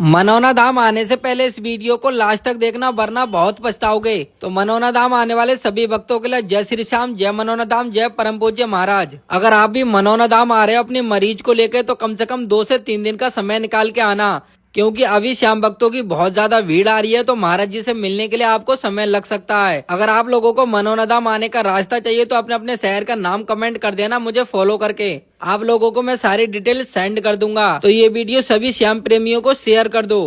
मनौना धाम आने से पहले इस वीडियो को लास्ट तक देखना, वरना बहुत पछताओगे। तो मनौना धाम आने वाले सभी भक्तों के लिए जय श्री श्याम, जय मनौना धाम, जय परम पूज्य महाराज। अगर आप भी मनौना धाम आ रहे हो अपने मरीज को लेकर, तो कम से कम 2 से 3 दिन का समय निकाल के आना, क्योंकि अभी श्याम भक्तों की बहुत ज्यादा भीड़ आ रही है। तो महाराज जी से मिलने के लिए आपको समय लग सकता है। अगर आप लोगों को मनौना धाम आने का रास्ता चाहिए तो अपने अपने शहर का नाम कमेंट कर देना मुझे फॉलो करके। आप लोगों को मैं सारी डिटेल सेंड कर दूंगा। तो ये वीडियो सभी श्याम प्रेमियों को शेयर कर दो।